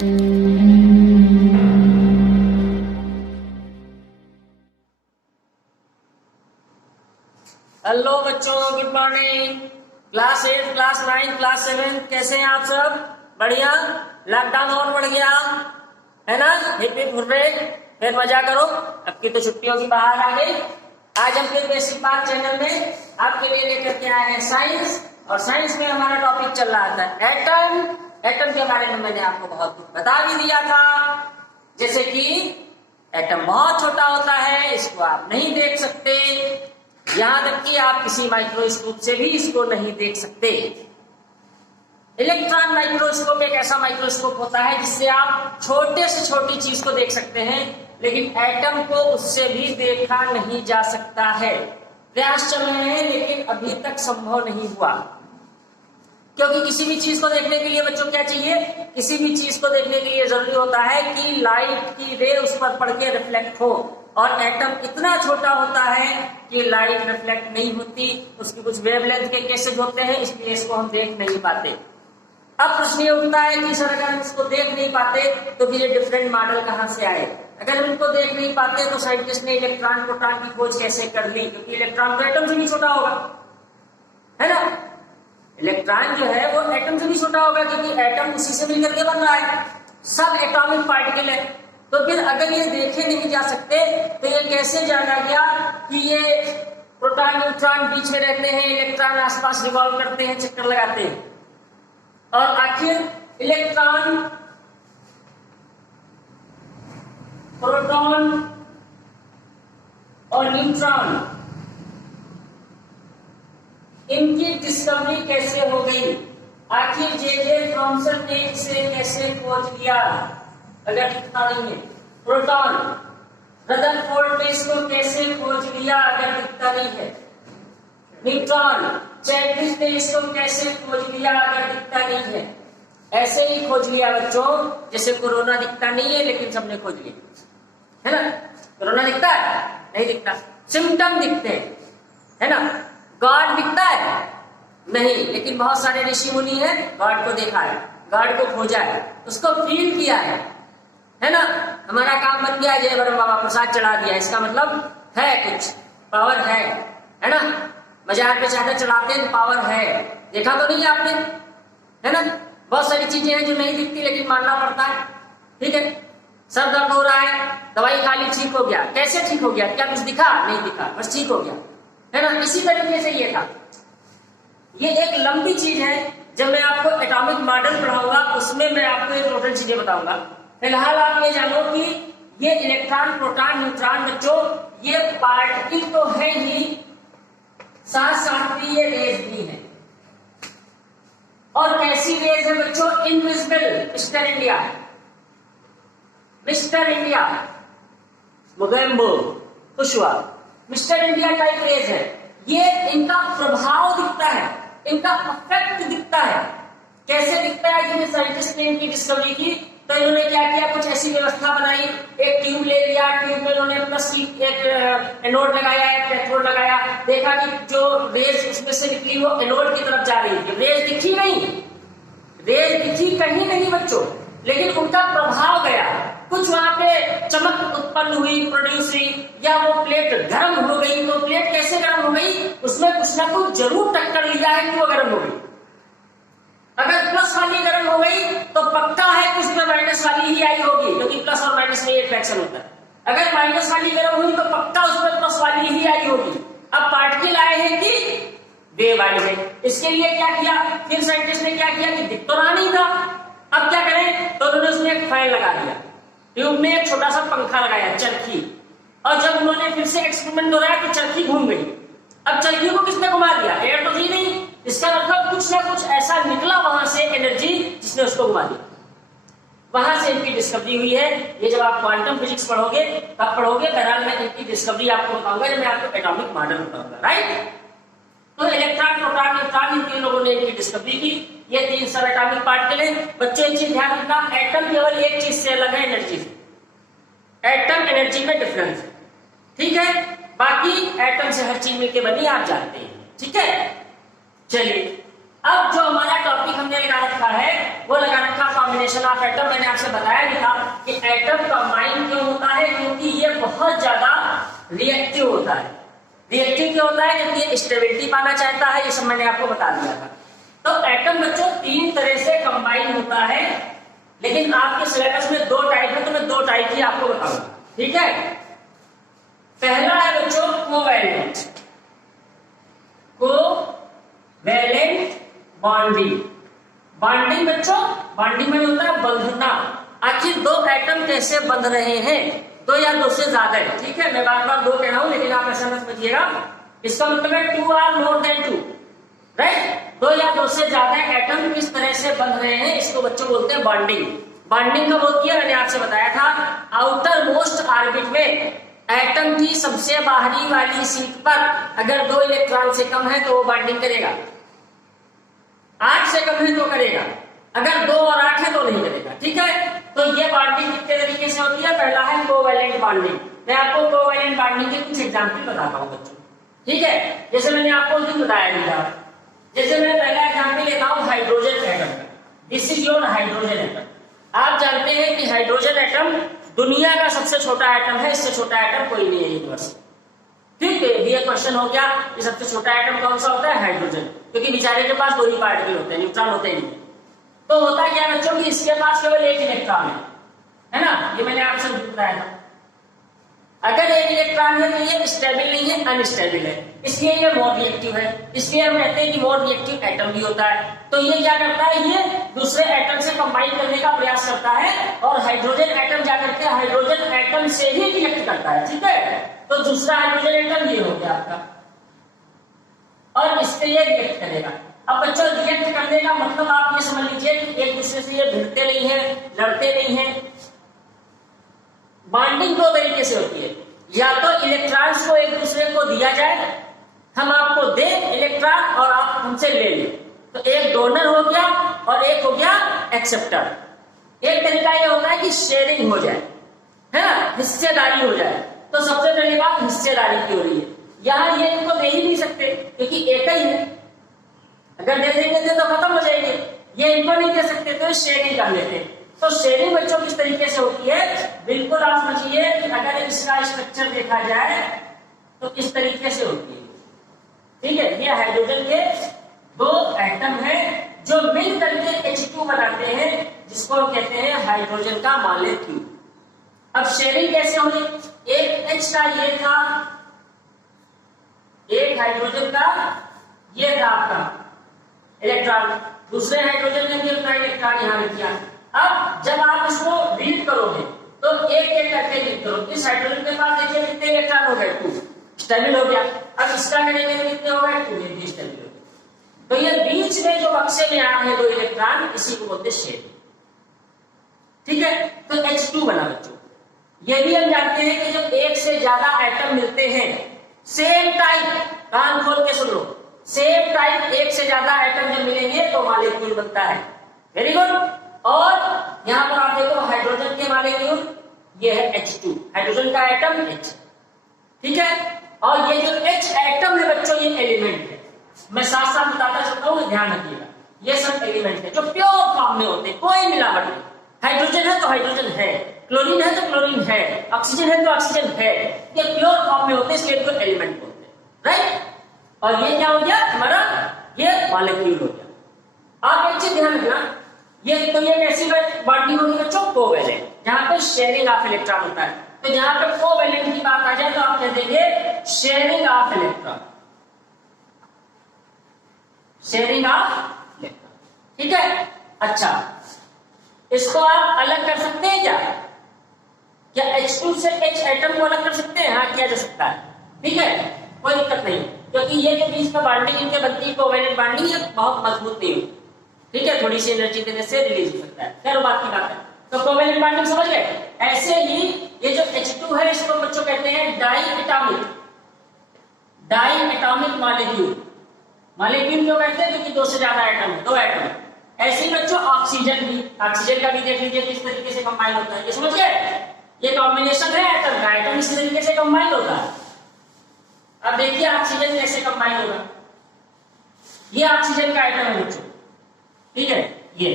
Hello बच्चों, good morning. Class 8, class 9, class 7 कैसे हैं आप सब? बढ़िया। लॉकडाउन और बढ़ गया है ना? हिप हिप हुर्रे, फिर मजा करो। अब की तो छुट्टियों की बाहर आ गई। आज हम फिर बेसिक बात चैनल में आपके लिए लेकर के आए हैं साइंस, और साइंस में हमारा टॉपिक चल रहा था एटम। एटम के बारे में मैंने आपको बहुत कुछ बता भी दिया था, जैसे कि एटम बहुत छोटा होता है, इसको आप नहीं देख सकते, यहां तक कि आप किसी माइक्रोस्कोप से भी इसको नहीं देख सकते। इलेक्ट्रॉन माइक्रोस्कोप एक ऐसा माइक्रोस्कोप होता है जिससे आप छोटे से छोटी चीज को देख सकते हैं, लेकिन एटम को उससे भी देखा नहीं जा सकता है। प्रयास चल रहे हैं लेकिन अभी तक संभव नहीं हुआ, क्योंकि किसी भी चीज को देखने के लिए बच्चों क्या चाहिए? किसी भी चीज को देखने के लिए जरूरी होता है कि लाइट की रे उस पर पड़ के रिफ्लेक्ट हो, और एटम इतना छोटा होता है कि लाइट रिफ्लेक्ट नहीं होती, उसकी कुछ वेवलेंथ के केसेस होते हैं, इसलिए इसको हम देख नहीं पाते। अब प्रश्न ये उठता है कि सर अगर हम इसको देख नहीं पाते तो फिर ये डिफरेंट मॉडल कहां से आए? अगर हम इनको देख नहीं पाते तो साइंटिस्ट ने इलेक्ट्रॉन प्रोटॉन की खोज कैसे कर ली? क्योंकि इलेक्ट्रॉन तो एटम से भी छोटा होगा, है ना? इलेक्ट्रॉन जो है वो एटम से भी छोटा होगा, क्योंकि एटम उसी से मिलकर के बन रहा है, सब एटॉमिक पार्टिकल है। तो फिर अगर ये देखे नहीं जा सकते तो ये कैसे जाना गया कि ये प्रोटॉन न्यूट्रॉन बीच में रहते हैं, इलेक्ट्रॉन आसपास रिवॉल्व करते हैं, चक्कर लगाते हैं, और आखिर इलेक्ट्रॉन, प्रोटॉन और न्यूट्रॉन, इनकी डिस्कवरी कैसे हो गई? आखिर जे थॉमसन ने इसे कैसे खोज लिया? अगर दिखता नहीं है। प्रोटॉन, रदरफोर्ड ने इसको कैसे खोज लिया? अगर दिखता नहीं है। न्यूट्रॉन, चैडविक ने इसको कैसे खोज लिया? अगर दिखता नहीं है। ऐसे ही खोज लिया बच्चों, जैसे कोरोना दिखता नहीं है लेकिन सबने खोज लिया, है ना? कोरोना दिखता है? नहीं दिखता, सिम्टम दिखते हैं, है ना? गॉड दिखता है? नहीं, लेकिन बहुत सारे ऋषि मुनि हैं, गॉड को देखा है, गॉड को खोजा है, उसको फील किया है ना? हमारा काम बन गया, जय बरम बाबा प्रसाद चढ़ा दिया, इसका मतलब है कुछ पावर है ना? बाजार पे चादर चढ़ाते हैं, पावर है, देखा तो नहीं आपने, है ना? बहुत सारी चीजें हैं जो नहीं दिखती लेकिन मानना पड़ता है, ठीक है? सर दर्द हो रहा है, दवाई खा ली, ठीक हो गया। कैसे ठीक हो गया? क्या कुछ दिखा? नहीं दिखा, बस ठीक हो गया, है ना? इसी तरीके से ये था। ये एक लंबी चीज है, जब मैं आपको एटॉमिक मॉडल पढ़ाऊंगा उसमें मैं आपको एक टोटल चीजें बताऊंगा। फिलहाल आप ये जानो कि ये इलेक्ट्रॉन, प्रोटॉन, न्यूट्रॉन बच्चों ये पार्टिकल तो है ही, साथ साथ भी ये रेज भी है। और कैसी रेज है बच्चों? Invisible. Mister India, mister India, Mogambo, कुशवा, मिस्टर इंडिया टाइप रेज है। ये इनका प्रभाव दिखता है, इनका इफेक्ट दिखता है। कैसे दिखता है? कि साइंटिस्ट ने इनकी डिस्कवरी की तो इन्होंने क्या किया, कुछ ऐसी व्यवस्था बनाई, एक ट्यूब ले लिया, ट्यूब में इन्होंने प्लस की एक एनोड लगाया, एक कैथोड लगाया, देखा कि जो रेज उसमें से निकली वो एनोड की तरफ जा रही है। रेज दिखी नहीं, रेज दिखी कहीं नहीं बच्चों, लेकिन उनका प्रभाव गया, कुछ वहां पे चमक उत्पन्न हुई, प्रोड्यूस हुई, या वो प्लेट गर्म हो गई। तो प्लेट कैसे गर्म हो गई? उसमें कुछ ना कुछ जरूर टक्कर लिया है कि वो गर्म हो गई। अगर प्लस वाली गर्म हो गई तो पक्का है कि उसमें माइनस वाली ही आई होगी, क्योंकि प्लस और माइनस में रिएक्शन होता है। अगर माइनस वाली गर्म हुई तो पक्का उसमें प्लस वाली ही आई होगी। अब पार्टिकल आए हैं कि वेव आई है। इसके लिए क्या किया फिर साइंटिस्ट ने? क्या किया कि दिख तो रहा नहीं था, अब क्या करें? तो उन्होंने उसमें एक फैन लगा दिया, ट्यूब में एक छोटा सा पंखा लगाया, चरखी, और जब उन्होंने फिर से एक्सपेरिमेंट दोहराया तो चरखी घूम गई। अब चरखी को किसने घुमा दिया? एयर तो थी नहीं, इसका मतलब कुछ ना कुछ ऐसा निकला वहां से एनर्जी जिसने उसको घुमा दिया। वहां से इनकी डिस्कवरी हुई है। ये जब आप क्वांटम फिजिक्स पढ़ोगे तब पढ़ोगे। बहरहाल मैं इनकी डिस्कवरी आपको बताऊंगा जब मैं आपको एटॉमिक मॉडल बताऊंगा, राइट? तो इलेक्ट्रॉन, प्रोटॉन, न्यूट्रॉन, इन तीन लोगों ने इनकी डिस्कवरी की। ये तीन सब एटॉमिक पार्टिकल है बच्चों। एक चीज ध्यान रखना, एटम केवल एक चीज से अलग है, एनर्जी से। एटम एनर्जी में डिफरेंस है, ठीक है? बाकी एटम से हर चीज मिलकर बनी, आप जानते हैं, ठीक है? चलिए, अब जो हमारा टॉपिक हमने लगा रखा है वो लगा रखा कॉम्बिनेशन कॉम्बिनेशन ऑफ एटम, मैंने आपसे बताया भी था कि एटम कंबाइन क्यों होता है, क्योंकि ये बहुत ज्यादा रिएक्टिव होता है। रिएक्टिव क्यों होता है, क्योंकि ये स्टेबिलिटी पाना चाहता है, ये सब मैंने आपको बता दिया था। तो एटम बच्चों 3 तरह से कंबाइन होता है, लेकिन आपके सिलेबस में 2 टाइप है, तो मैं 2 टाइप ही आपको बताऊंगा, ठीक है। पहला है बच्चों कोवैलेंट, कोवैलेंट बॉन्डिंग। बॉन्डिंग बच्चों, बॉन्डिंग में होता है बंधना। आखिर 2 एटम कैसे बंध रहे हैं, 2 या 2 से ज्यादा है, ठीक है। मैं बार बार 2 कह रहा हूं, लेकिन आप ऐसा मत समझिएगा। इसका मतलब है 2 आर मोर देन 2, राइट। 2 या 2 से ज्यादा एटम किस तरह से बंध रहे हैं, इसको बच्चों बोलते हैं बॉन्डिंग। बॉन्डिंग कब होती है, मैंने आपसे बताया था, आउटर मोस्ट ऑर्बिट में एटम की सबसे बाहरी वाली सीट पर अगर 2 इलेक्ट्रॉन से कम है तो वो बॉन्डिंग करेगा, 8 से कम है तो करेगा, अगर 2 और 8 है तो नहीं करेगा, ठीक है। तो ये बॉन्डिंग कितने तरीके से होती है, पहला है कोवैलेंट बॉन्डिंग। मैं आपको कोवैलेंट बॉन्डिंग के कुछ एग्जांपल बताता हूं बच्चों, ठीक है। जैसे मैंने आपको उस दिन बताया भी था, जैसे मैं पहला एग्जांपल लेता हूं हाइड्रोजन एटम का। This is your hydrogen atom. आप जानते हैं कि हाइड्रोजन एटम दुनिया का सबसे छोटा एटम है, इससे छोटा एटम कोई नहीं है यूनिवर्स में, ठीक है। ये क्वेश्चन हो गया कि सबसे छोटा एटम कौन सा होता है, हाइड्रोजन, क्योंकि बेचारे के पास 2 ही पार्टिकल होते हैं, न्यूट्रॉन होते नहीं। तो होता क्या बच्चों कि इसके पास केवल 1 इलेक्ट्रॉन है ना, ये मैंने आपसे बताया था। अगर 1 इलेक्ट्रॉन है तो ये स्टेबल नहीं है, अनस्टेबल है, इसलिए ये मोर रिएक्टिव है। इसलिए हम कहते हैं कि मोर रिएक्टिव एटम भी होता है। तो ये क्या करता है, ये दूसरे एटम से कंबाइन करने का प्रयास करता है, और हाइड्रोजन एटम जाकर के हाइड्रोजन एटम से ही रिएक्ट करता है, ठीक है। तो दूसरा हाइड्रोजन एटम ये हो गया आपका, और इससे ये रिएक्ट करेगा। अब बच्चों रिएक्ट करने का मतलब आप ये समझ लीजिए कि एक दूसरे से ये भिड़ते नहीं है, लड़ते नहीं है। बॉन्डिंग 2 तरीके से होती है, या तो इलेक्ट्रॉन्स को एक दूसरे को दिया जाए, हम आपको दें इलेक्ट्रॉन और आप हमसे ले लें, तो एक डोनर हो गया और एक हो गया एक्सेप्टर। एक तरीका ये होता है कि शेयरिंग हो जाए, है ना, हिस्सेदारी हो जाए। तो सबसे पहली बात हिस्सेदारी की हो रही है। यहाँ ये इनको दे ही नहीं सकते क्योंकि एक ही है, अगर दे देंगे तो खत्म हो जाएंगे। ये इनको नहीं दे सकते तो शेयरिंग कर लेते हैं। तो शेयरिंग बच्चों किस तरीके से होती है, बिल्कुल आप समझिए कि अगर इसका स्ट्रक्चर देखा जाए तो इस तरीके से होती है, ठीक है। ये हाइड्रोजन के 2 एटम हैं जो मिल करके H2 बनाते हैं, जिसको हम कहते हैं हाइड्रोजन का मॉलिक्यूल। अब शेयरिंग कैसे होगी, एक H का ये था, एक हाइड्रोजन का ये था आपका इलेक्ट्रॉन, दूसरे हाइड्रोजन ने भी अपना इलेक्ट्रॉन यहां किया। अब जब आप इसको रीड करोगे तो एक एक करके रीड करो। इस हाइड्रोजन के पास देखिए कितने इलेक्ट्रॉन हो गए, 2, स्टेबल हो गया। अब इसका करेंगे तो कितने हो गए, 2, ये भी स्टेबल हो गया। तो ये बीच में जो बक्से में आ रहे 2 इलेक्ट्रॉन, इसी को बोलते हैं शेयरिंग, ठीक है। तो H2 बना बच्चों। ये भी हम जानते हैं कि जब एक से ज्यादा एटम मिलते हैं सेम टाइप, कान खोल के सुन लो, सेम टाइप एक से ज्यादा एटम जब मिलेंगे तो मॉलिक्यूल बनता है। Very good. और यहां पर आप देखो हाइड्रोजन के मॉलिक्यूल ये है H2, हाइड्रोजन का एटम H, ठीक है। और ये जो H एटम है बच्चों, ये एलिमेंट है। मैं साथ साथ बताता चलता हूं, ध्यान रखिएगा। ये सब एलिमेंट है जो प्योर फॉर्म में होते हैं, कोई मिलावट नहीं। हाइड्रोजन है तो हाइड्रोजन है, क्लोरीन है तो क्लोरीन है, ऑक्सीजन है तो ऑक्सीजन है। ये प्योर फॉर्म में होते हैं, इसलिए इनको एलिमेंट बोलते हैं, राइट। और ये क्या हो गया हमारा, ये मॉलिक्यूल हो गया। आप एक चीज ध्यान रखना, ये तो ये कैसी बॉन्डिंग होगी बच्चों, कोवैलेंट, जहां पे शेयरिंग ऑफ इलेक्ट्रॉन होता है। तो जहां पे कोवैलेंट की बात आ जाए तो आप कह देंगे sharing of electron, sharing of electron, ठीक है। अच्छा, इसको आप अलग कर सकते हैं क्या H2 से H एटम को अलग कर सकते हैं? हाँ, किया जा सकता है, ठीक है, कोई दिक्कत नहीं, क्योंकि ये जो बीच में बॉन्डिंग इनके बनती है कोवैलेंट बॉन्डिंग, ये बहुत मजबूत नहीं होती, ठीक है, थोड़ी सी एनर्जी देने से रिलीज हो सकता है। खैर बात की बात है। तो कोवैलेंट बॉन्डिंग समझ गए। ऐसे ही ये जो H2 है इसको बच्चों कहते हैं डाई एटॉमिक मॉलिक्यूल। मॉलिक्यूल क्यों कहते हैं, क्योंकि 2 से ज्यादा एटम है, 2 एटम। ऐसे ही बच्चों ऑक्सीजन भी, ऑक्सीजन का भी देख लीजिए किस तरीके से कंबाइन होता है, ये समझ गए। ये कॉम्बिनेशन है एटम का, एटम इसी तरीके से कंबाइन होता है। अब देखिए ऑक्सीजन कैसे कंबाइन होगा। ये ऑक्सीजन का एटम है बच्चों, ठीक है, ये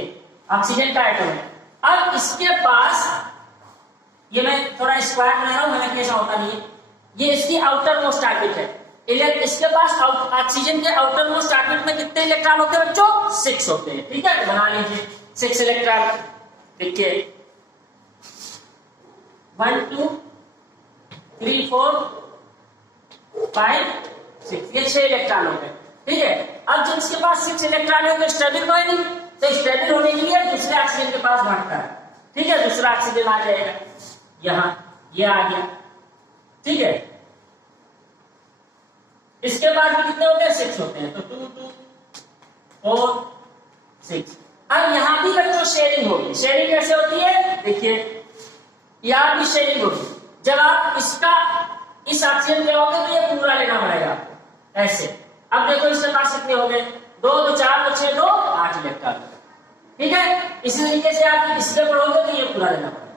ऑक्सीजन का एटम है। अब इसके पास, ये मैं थोड़ा स्क्वायर बना रहा हूं, हालांकि ऐसा होता नहीं है, ये इसकी आउटर मोस्ट ऑर्बिट है। इसके पास ऑक्सीजन के आउटर मोस्ट ऑर्बिट में कितने इलेक्ट्रॉन होते हैं बच्चों? 6 होते हैं। ठीक है, बना लीजिए 6 इलेक्ट्रॉन। देखिए 1 2 3 4 5 6, ये 6 इलेक्ट्रॉन हो गए। ठीक है, अब जब इसके पास 6 इलेक्ट्रॉन है तो स्टेबल कोई नहीं, तो स्टेबल होने के लिए दूसरे ऑक्सीजन के पास भागता है। ठीक है, दूसरा ऑक्सीजन आ जाएगा यहां, ये आ गया। ठीक है, इसके बाद भी कितने होते हैं? 6 होते हैं, तो 2 2 4 6। अब यहां भी बच्चों शेयरिंग होगी। शेयरिंग कैसे होती है? देखिए यहां भी शेयरिंग होगी। जब आप इसका इस ऑक्सीजन लोगे तो ये पूरा लेना पड़ेगा ऐसे। अब देखो इसके पास कितने हो गए? 2 2 4 2 6 2 8 इलेक्ट्रॉन। ठीक है, इसी तरीके से आप इसके पढ़ोगे तो ये पूरा लेना पड़ेगा।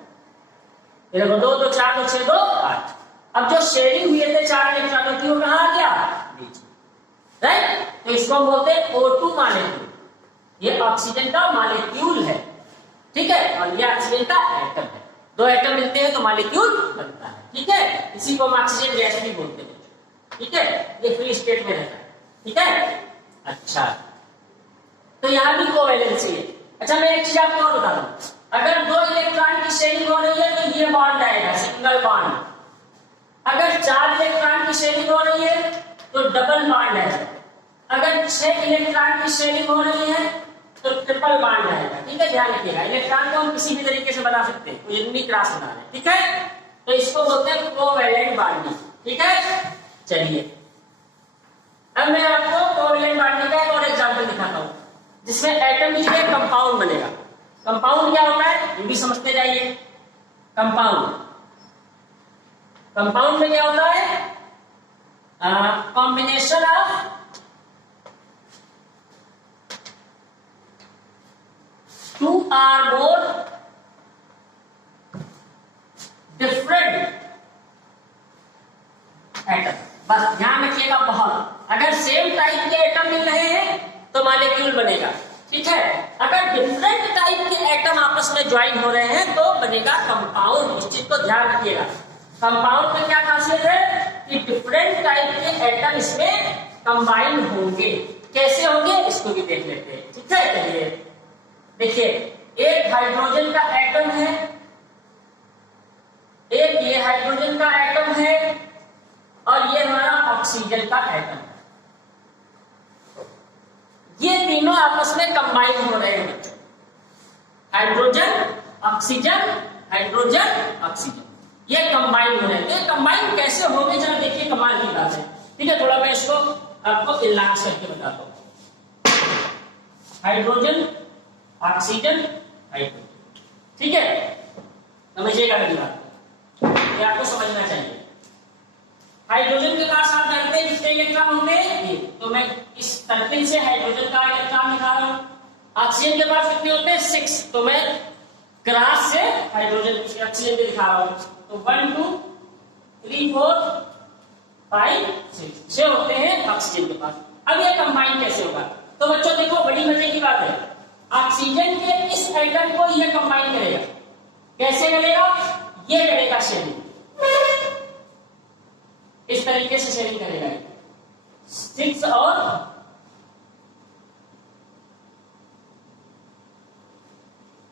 ये देखो 2 2 4 2 6 2 8। अब जो शेयरिंग हुए थे 4 इलेक्ट्रॉनों की, वो कहां आ गया? नीचे, राइट। तो इसको हम बोलते हैं O2 मॉलिक्यूल। ये ऑक्सीजन का मॉलिक्यूल है। ठीक है, और ये ऑक्सीजन का एटम है। 2 एटम मिलते हैं तो मॉलिक्यूल बनता है। ठीक है, इसी को हम ऑक्सीजन गैस भी बोलते हैं। ठीक है, ये फ्री स्टेट में रहता है। ठीक है, अच्छा, तो यहां भी कोवैलेंसी है। अच्छा, मैं एक चीज आपको और बता दूं, अगर 2 इलेक्ट्रॉन की शेयरिंग हो रही है तो ये बॉन्ड आएगा, सिंगल बॉन्ड। अगर 4 इलेक्ट्रॉन की शेयरिंग हो रही है तो डबल बॉन्ड आएगा। अगर 6 इलेक्ट्रॉन की शेयरिंग हो रही है तो ट्रिपल बॉन्ड आएगा। ठीक है, ध्यान रखिएगा, इलेक्ट्रॉन को हम किसी भी तरीके से बना सकते हैं, कोई यूनिक क्रॉस बना रहे हैं। ठीक है, तो इसको बोलते हैं कोवैलेंट बॉन्डिंग। ठीक है, चलिए अब मैं आपको कोवैलेंट बॉन्डिंग का एक और एग्जांपल दिखाता हूं, जिसमें एटम की जगह कंपाउंड बनेगा। कंपाउंड क्या होता है ये भी समझते जाइए। कंपाउंड में क्या होता है? Combination of two or more different atom. बस ध्यान रखिएगा बहुत, अगर सेम टाइप के एटम मिल रहे हैं तो मॉलिक्यूल बनेगा। ठीक है, अगर डिफरेंट टाइप के एटम आपस में ज्वाइन हो रहे हैं तो बनेगा कंपाउंड। इस चीज को ध्यान रखिएगा। कंपाउंड में क्या खासियत है कि डिफरेंट टाइप के एटम इसमें कंबाइन होंगे। कैसे होंगे इसको भी देख लेते हैं। ठीक है, चलिए देखिए, एक हाइड्रोजन का एटम है, एक ये हाइड्रोजन का एटम है, और ये हमारा ऑक्सीजन का एटम है। ये तीनों आपस में कंबाइन हो रहे हैं बच्चों, हाइड्रोजन ऑक्सीजन, हाइड्रोजन ऑक्सीजन, ये कंबाइन हो रहे हैं। तो कंबाइन कैसे होंगे जरा देखिए, कमाल की बात है। ठीक है, थोड़ा मैं इसको आपको इलाज करके बताता हूं। Hydrogen oxygen hydrogen. ठीक है, समझिएगा मेरी बात, ये आपको समझना चाहिए। हाइड्रोजन के पास आप जानते हैं कितने इलेक्ट्रॉन होंगे? ये तो मैं इस सर्किल से हाइड्रोजन का इलेक्ट्रॉन दिखा रहा हूं। ऑक्सीजन के पास कितने होते हैं? 6, तो मैं क्रॉस से हाइड्रोजन ऑक्सीजन के दिखा रहा हूं। तो 1 2 3 4 5 6 होते हैं ऑक्सीजन के पास। अब ये कंबाइन कैसे होगा? तो बच्चों देखो, बड़ी मजे की बात है, ऑक्सीजन के इस एटम को ये कंबाइन करेगा। कैसे करेगा? ये करेगा शेयरिंग, इस तरीके से शेयरिंग करेगा। 6 और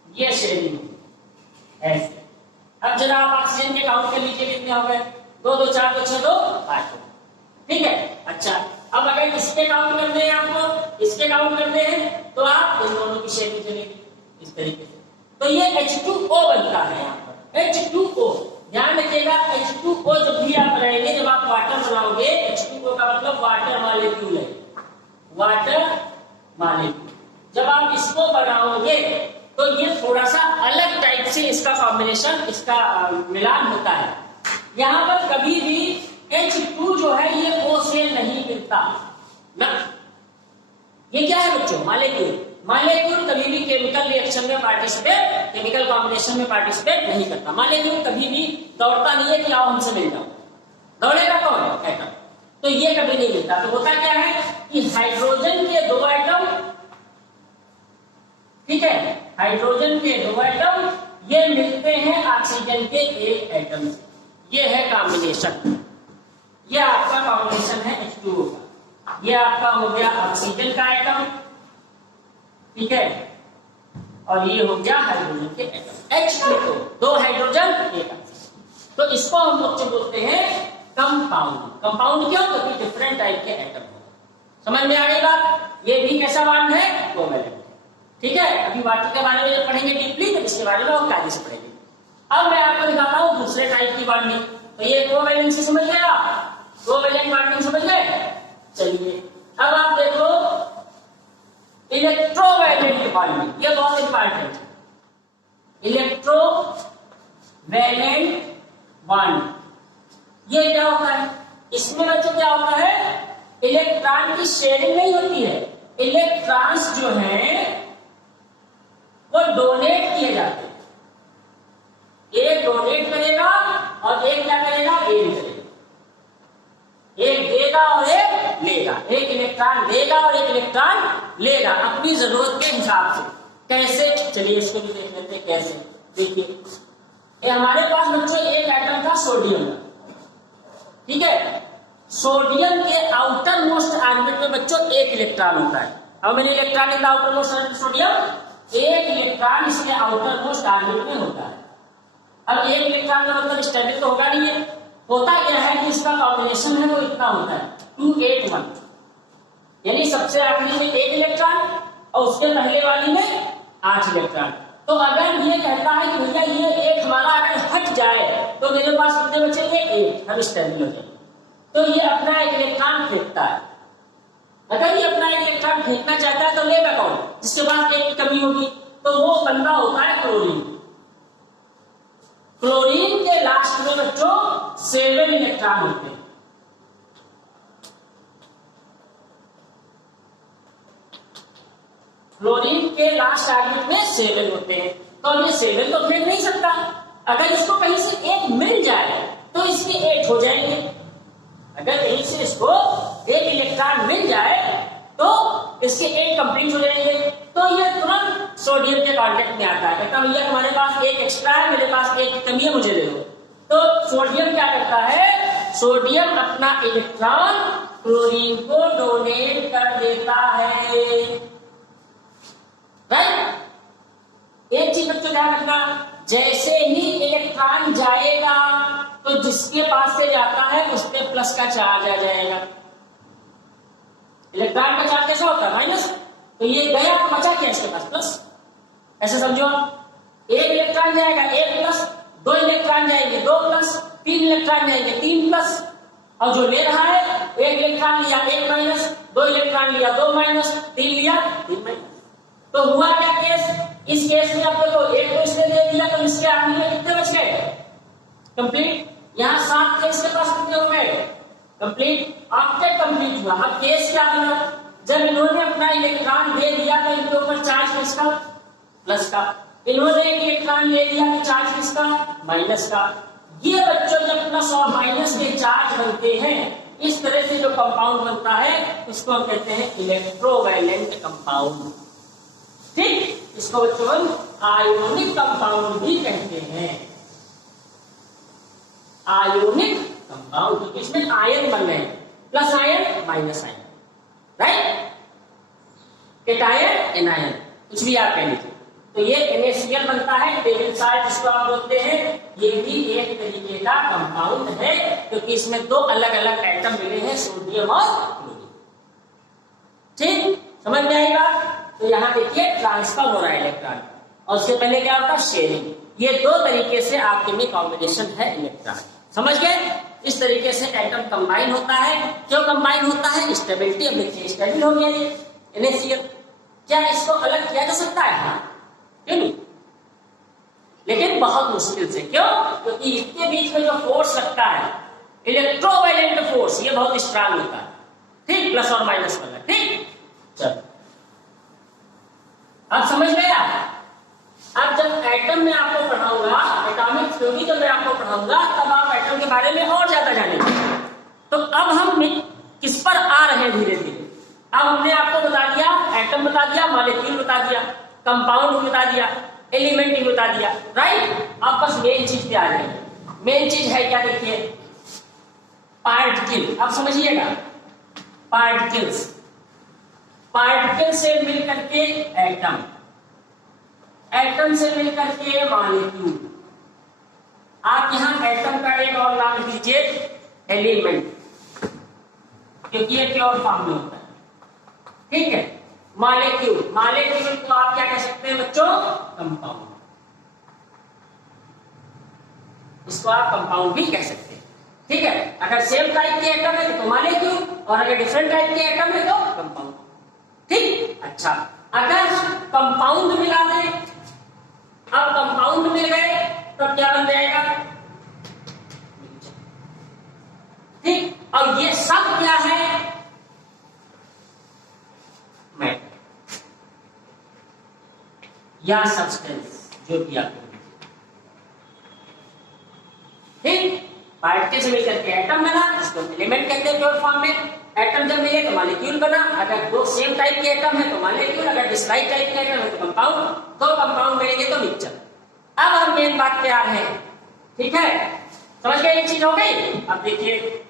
ये शेयरिंग ऐसे। अब जरा आप ऑक्सीजन के काउंट कर लीजिए, कितने हो गए? 2 2 4 2 6 2 8। ठीक है, अच्छा, अब अगर इसके काउंट करने हैं आपको, इसके काउंट करने हैं, तो आप इन दोनों की शेयरिंग चलेगी इस तरीके से। तो ये H2O बनता है यहाँ पर, H2O। ध्यान रखिएगा, H2O जब भी आप बनाएंगे, जब आप वाटर बनाओगे, H2O का मतलब वाटर मॉलिक्यूल है, वाटर मॉलिक्यूल। जब आप इसको बनाओगे तो ये थोड़ा सा अलग टाइप से इसका कॉम्बिनेशन, इसका मिलान होता है। यहां पर कभी भी H2 जो है ये O से नहीं मिलता ना। ये क्या है बच्चों? मॉलिक्यूल। मॉलिक्यूल कभी भी केमिकल रिएक्शन में पार्टिसिपेट, केमिकल कॉम्बिनेशन में पार्टिसिपेट नहीं करता। मॉलिक्यूल कभी भी दौड़ता नहीं है कि आओ हमसे मिल जाओ। दौड़ेगा कौन? एटम। तो ये कभी नहीं मिलता। तो होता क्या है कि हाइड्रोजन के 2 एटम, ठीक है, हाइड्रोजन के 2 एटम, ये मिलते हैं ऑक्सीजन के 1 एटम से। ये है कॉम्बिनेशन, ये आपका कॉम्बिनेशन है H2O का। ये आपका हो गया ऑक्सीजन का एटम, ठीक है, और ये हो गया हाइड्रोजन के एटम H2O, 2 हाइड्रोजन 1 ऑक्सीजन। तो इसको हम लोग बोलते हैं कंपाउंड। कंपाउंड क्यों? क्योंकि डिफरेंट टाइप के एटम हो। समझ में आ गई बात? ये भी कैसा बॉन्ड है? कोवैलेंट। ठीक है, अभी वाटर के बारे में जब पढ़ेंगे डीपली तो इसके बारे में और कायदे से पढ़ेंगे। अब मैं आपको दिखाता हूं दूसरे टाइप की बॉन्डिंग। तो ये कोवैलेंसी समझ गया, कोवैलेंट बॉन्डिंग समझ गए। चलिए अब आप देखो इलेक्ट्रोवैलेंट बॉन्डिंग, ये बहुत इंपॉर्टेंट है। इलेक्ट्रोवैलेंट बॉन्ड ये क्या होता है? इसमें बच्चों क्या होता है? इलेक्ट्रॉन की शेयरिंग नहीं होती है। इलेक्ट्रॉन्स जो हैं वो डोनेट किए जाते हैं। एक डोनेट करेगा और एक क्या करेगा? गेन करेगा। एक देगा और एक लेगा, एक इलेक्ट्रॉन देगा और एक इलेक्ट्रॉन लेगा अपनी जरूरत के हिसाब से। कैसे? चलिए इसको भी देख लेते हैं कैसे। देखिए ये हमारे पास बच्चों एक एटम था सोडियम का, ठीक है। सोडियम के आउटर मोस्ट ऑर्बिट में बच्चों एक इलेक्ट्रॉन होता है। अब मैंने electron in the outer most orbit sodium, एक इलेक्ट्रॉन इसके आउटर मोस्ट ऑर्बिट में होता है। अब एक इलेक्ट्रॉन का मतलब स्टेबल तो होगा नहीं है। होता क्या है कि इसका कॉम्बिनेशन है वो इतना होता है 281, यानी सबसे आखिरी में एक इलेक्ट्रॉन और उसके पहले वाली में 8 इलेक्ट्रॉन। तो अगर ये कहता है कि भैया ये एक हमारा अगर हट जाए तो मेरे पास कितने बचेंगे? 1, हम स्टेबल हो जाएंगे। तो ये अपना एक इलेक्ट्रॉन फेंकता है। अगर ये अपना एक इलेक्ट्रॉन फेंकना चाहता है तो लेगा कौन? जिसके पास एक की कमी होगी। तो वो बंदा होता है क्लोरीन। क्लोरीन के लास्ट में बच्चों 7 इलेक्ट्रॉन होते हैं। क्लोरीन के लास्ट ऑर्बिट में 7 होते हैं। तो अब ये 7 तो फेंक नहीं सकता। अगर इसको कहीं से एक मिल जाए तो इसके 8 हो जाएंगे। अगर कहीं से इसको एक इलेक्ट्रॉन मिल जाए तो इसके 8 कंप्लीट हो जाएंगे। तो ये तुरंत सोडियम के कांटेक्ट में आता है, कहता भैया तुम्हारे पास एक एक्स्ट्रा है, मेरे पास एक कमी है, मुझे दे दो। तो सोडियम क्या करता है? सोडियम अपना इलेक्ट्रॉन क्लोरीन को डोनेट कर देता है। राइट? एक चीज बच्चों ध्यान रखना, जैसे ही इलेक्ट्रॉन जाएगा तो जिसके पास से जाता है उस पर प्लस का चार्ज आ जाएगा। इलेक्ट्रॉन का चार्ज कैसा होता है? माइनस। तो ये गया तो बचा क्या इसके पास? प्लस। ऐसे समझो, एक इलेक्ट्रॉन जाएगा 1 प्लस, 2 इलेक्ट्रॉन जाएंगे 2 प्लस, 3 इलेक्ट्रॉन जाएंगे 3 प्लस, और जो ले रहा है 1 इलेक्ट्रॉन लिया 1 माइनस, 2 इलेक्ट्रॉन लिया 2 माइनस, 3 लिया 3 माइनस। तो हुआ क्या केस? इस केस में अब देखो 1 को इसने दे दिया तो इसके आखिरी में कितने बच गए? कंप्लीट। यहाँ 7 थे, इसके पास कितने हो गए? कंप्लीट। ऑक्टेट कंप्लीट हुआ। अब केस क्या बना? जब इन्होंने अपना इलेक्ट्रॉन दे दिया तो इनके ऊपर चार्ज किसका? प्लस का। इन्होंने एक इलेक्ट्रॉन ले लिया तो चार्ज किसका? माइनस का। ये बच्चों जब प्लस और माइनस के चार्ज बनते हैं, इस तरह से जो कंपाउंड बनता है उसको हम कहते हैं इलेक्ट्रोवैलेंट कंपाउंड। ठीक, इसको बच्चों हम आयोनिक कंपाउंड भी कहते हैं। आयोनिक कंपाउंड, क्योंकि इसमें आयन बन रहे हैं, plus ion minus ion. Right? Cation anion, कुछ भी आप कह लीजिए। तो ये NaCl बनता है, टेबल साल्ट जिसको आप बोलते हैं। ये भी एक तरीके का कंपाउंड है क्योंकि इसमें 2 अलग अलग एटम मिले हैं, सोडियम और क्लोरीन। ठीक, समझ में आई बात? तो यहाँ देखिए ट्रांसफर हो रहा है इलेक्ट्रॉन, और उससे पहले क्या होता है? शेयरिंग। ये 2 तरीके से आपके में कॉम्बिनेशन है इलेक्ट्रॉन। समझ गए? इस तरीके से एटम कंबाइन होता है। क्यों कंबाइन होता है? स्टेबिलिटी। अब देखिए स्टेबल हो गया ये NaCl। क्या इसको अलग किया जा सकता है? हाँ, क्यों नहीं? लेकिन बहुत मुश्किल से। क्यों? क्योंकि इसके बीच में जो फोर्स लगता है, इलेक्ट्रोवैलेंट फोर्स, ये बहुत स्ट्रांग होता है। ठीक, प्लस और माइनस वाला। ठीक, चलो अब समझ गए आप? अब जब एटम में आपको पढ़ाऊंगा, एटॉमिक थ्योरी जब मैं आपको पढ़ाऊंगा, तब आप एटम के बारे में और ज्यादा जानेंगे। तो अब हम किस पर आ रहे हैं धीरे धीरे। अब हमने आपको बता दिया एटम, बता दिया मॉलिक्यूल, बता दिया। कंपाउंड भी बता दिया, एलिमेंट भी बता दिया, राइट। अब बस मेन चीज पे आ जाएंगे। मेन चीज है क्या, देखिए पार्टिकल। अब समझिएगा, पार्टिकल्स, पार्टिकल से मिलकर के एटम, एटम से मिलकर के मॉलिक्यूल। आप यहां एटम का एक और नाम दीजिए एलिमेंट, क्योंकि ये प्योर फॉर्म में होता है, ठीक है। मॉलिक्यूल, मॉलिक्यूल को आप क्या कह सकते हैं बच्चों, कंपाउंड। इसको आप कंपाउंड भी कह सकते हैं, ठीक है। अगर सेम टाइप के एटम है तो मॉलिक्यूल, और अगर डिफरेंट टाइप के एटम है तो कंपाउंड, ठीक। अच्छा, अगर कंपाउंड मिला दें, अब कंपाउंड मिल गए तब क्या बन जाएगा, ठीक। और ये सब क्या है, मैटर या सब्सटेंस, जो भी आपको, ठीक। पार्टिकल से मिलकर के एटम बना, इसको एलिमेंट कहते हैं प्योर फॉर्म में। एटम जब मिले तो मॉलिक्यूल बना, अगर दो सेम टाइप के एटम है तो मॉलिक्यूल, अगर डिसलाइक टाइप के एटम है तो कंपाउंड, दो कंपाउंड मिलेंगे तो मिक्सचर। अब हम मेन बात पे आ रहे हैं, ठीक है। समझ गए, एक चीज हो गई। अब देखिए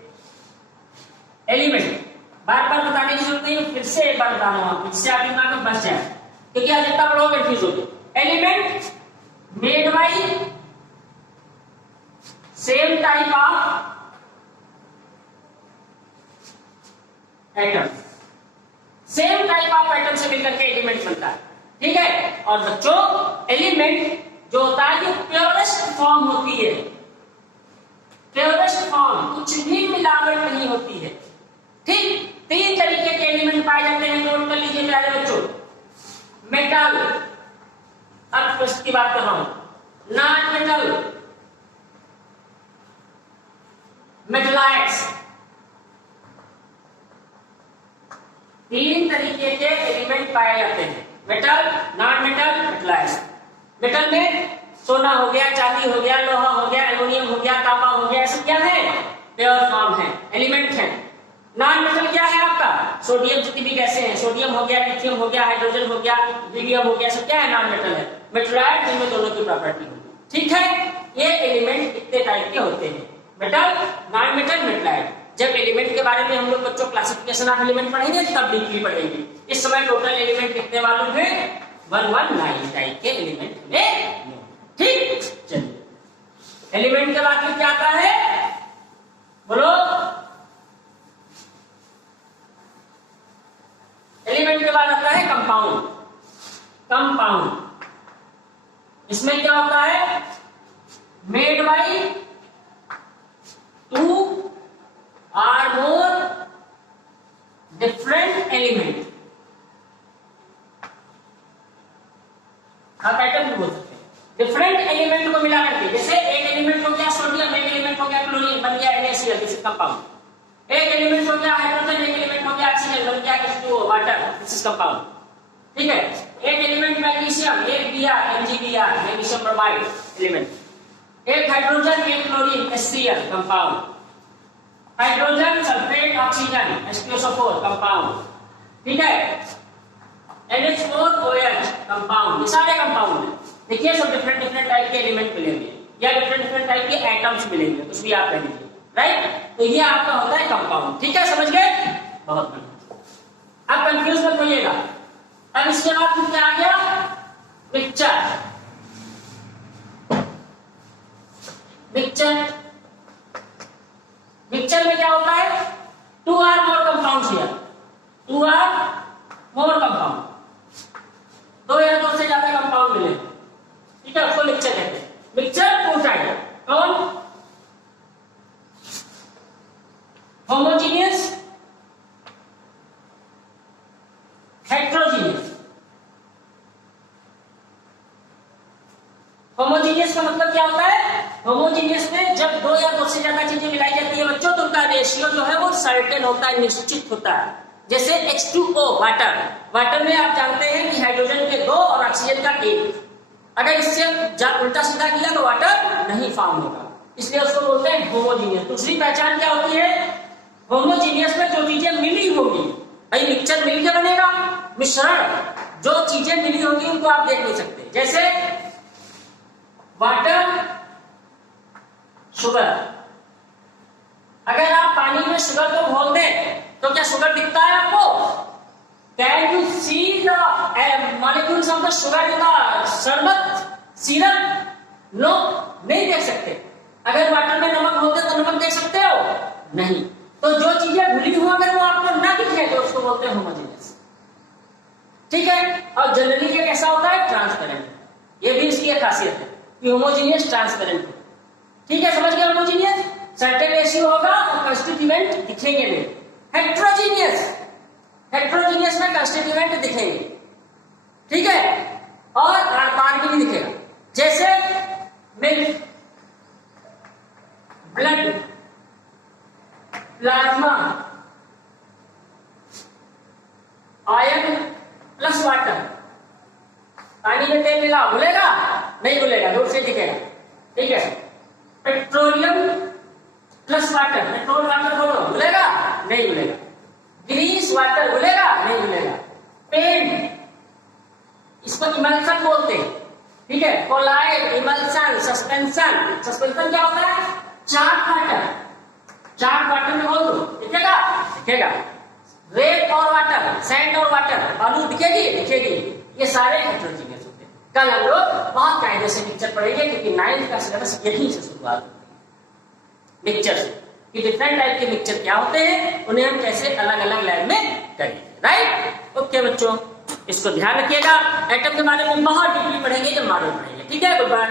एलिमेंट, बार बार बताने की जरूरत नहीं, फिर से एक बार बता रहा हूं, इससे आप दिमाग में बस जाए, क्योंकि आज इतना पढ़ो कंफ्यूज हो गए। Element made by same type of atom, same type of atom से मिलकर के एलिमेंट बनता है, ठीक है। और बच्चों एलिमेंट जो होता है ये प्योरेस्ट फॉर्म होती है, प्योरेस्ट फॉर्म, कुछ भी मिलावट नहीं होती है, ठीक। तीन तरीके के एलिमेंट पाए जाते हैं, नोट कर लीजिए प्यारे बच्चों। मेटल, अब प्रश्न की बात कर रहा हूं, नॉन मेटल, मेटलाइट्स, तीन तरीके के एलिमेंट पाए जाते हैं, मेटल, नॉन मेटल, मेटलाइट्स। मेटल में सोना हो गया, चांदी हो गया, लोहा हो गया, एल्युमिनियम हो गया, तांबा हो गया, सब क्या है, प्योर फॉर्म है, एलिमेंट है। नॉन मेटल क्या है आपका, सोडियम, जितनी भी गैसें हैं, सोडियम हो गया, लिथियम हो गया, हाइड्रोजन हो गया, हीलियम हो गया, सब क्या है, नॉन मेटल है। मेटलाइट जिनमें दोनों की प्रॉपर्टी होगी, ठीक है। ये एलिमेंट कितने टाइप के होते हैं, मेटल, नॉन मेटल, मेटलाइट। जब एलिमेंट के बारे में हम लोग बच्चों क्लासिफिकेशन ऑफ एलिमेंट पढ़ेंगे तब डीपली पढ़ेंगे। इस समय टोटल एलिमेंट कितने मालूम है, 119 टाइप के एलिमेंट हमें, ठीक। चलिए एलिमेंट के बाद फिर क्या आता है, बोलो। एलिमेंट के बाद आता है कंपाउंड। कंपाउंड इसमें क्या होता है, made by two or more different element. आप एटम भी बोल सकते हैं, डिफरेंट एलिमेंट को मिला करके, जैसे एक एलिमेंट हो गया सोडियम, एक एलिमेंट हो गया क्लोरीन, बन गया NaCl, दिस इज कंपाउंड। एक एलिमेंट हो गया हाइड्रोजन, एक एलिमेंट हो गया ऑक्सीजन, बन गया H2O, water, this is compound, ठीक है। एक एलिमेंट मैग्नीशियम, एक Br, MgBr, magnesium bromide element. एक हाइड्रोजन, एक chlorine, HCl, compound. Hydrogen sulphate oxygen, H2SO4, compound, ठीक है। NH4OH, कंपाउंड, ये सारे कंपाउंड हैं। देखिए सब डिफरेंट डिफरेंट टाइप के एलिमेंट मिलेंगे या डिफरेंट डिफरेंट टाइप के एटम्स मिलेंगे, कुछ भी आप कह लीजिए, राइट। तो ये आपका होता है कंपाउंड, ठीक है, समझ गए, बहुत बढ़िया। अब कंफ्यूज मत होइएगा। अब इसके बाद फिर क्या आ गया, मिक्सचर। मिक्सचर, मिक्सचर में क्या होता है, two or more compounds here, two or more compound, दो या दो से ज्यादा कंपाउंड मिले, ठीक है, उसको मिक्सचर कहते हैं। मिक्सचर टू टाइप, कौन, होमोजीनियस, हेट्रोजीनियस। होमोजीनियस का मतलब क्या होता है, होमोजीनियस में जब दो या दो से ज्यादा चीजें मिलाई जाती है बच्चों, तो उनका रेशियो जो है वो सर्टेन होता है, निश्चित होता है। जैसे H2O, वाटर, वाटर में आप जानते हैं कि हाइड्रोजन के 2 और ऑक्सीजन का 1, अगर इससे उल्टा सीधा किया तो वाटर नहीं फॉर्म होगा, इसलिए उसको बोलते हैं होमोजीनियस। दूसरी पहचान क्या होती है, होमोजीनियस में जो चीजें मिली होगी, भाई मिक्सचर मिलकर बनेगा, मिश्रण जो चीजें मिली होंगी उनको आप देख नहीं सकते। जैसे वाटर, शुगर। अगर आप पानी में शुगर को घोल दें तो क्या शुगर दिखता है आपको? Can you see the molecules of the sugar in the शरबत, सिरप? नो, नहीं देख सकते। अगर वाटर में नमक होते तो नमक देख सकते हो? नहीं। तो जो चीजें घुली हुई अगर वो आपको ना दिखे तो उसको बोलते हैं होमोजेनियस। ठीक है। और जनरली ये कैसा होता है? ट्रांसपेरेंट। ये भी इसकी एक खासियत है कि होमोजेनियस ट्रांसपेरेंट हो। ठीक है, समझ गए? होमोजेनियस सर्टेन रेशियो होगा और कंस्टिट्यूएंट दिखेंगे नहीं। हेट्रोजीनियस, हेट्रोजीनियस में कंस्टिट्यूएंट दिखेंगे। ठीक है, और आर पार भी नहीं दिखेगा। जैसे milk, blood, plasma, iron plus water. पानी में तेल मिला, घुलेगा? नहीं घुलेगा, दूर से दिखेगा। ठीक है। Petroleum plus water, petrol water बोलो, घुलेगा? नहीं घुलेगा। Greece water, घुलेगा? नहीं घुलेगा। पेंट, इसको इमल्सन बोलते हैं। ठीक है। Collide, emulsion, suspension. सस्पेंशन क्या होता है? चार्ट वाटर, चार्ट वाटर में बोल दो, दिखेगा? दिखेगा। रेत और वाटर, सैंड और वाटर, बालू दिखेगी? दिखेगी। ये सारे हेट्रोजीनियस होते हैं। कल हम लोग बहुत कायदे से मिक्सचर पढ़ेंगे क्योंकि 9th का सिलेबस यहीं से शुरुआत होती है मिक्सचर से, कि डिफरेंट टाइप के मिक्सचर क्या होते हैं, उन्हें हम कैसे अलग अलग लैब में करेंगे। राइट? ओके बच्चों, इसको ध्यान रखिएगा। एटम के बारे में बहुत डीपली पढ़ेंगे जब मॉडल पढ़ेंगे। ठीक है, गुड बाय।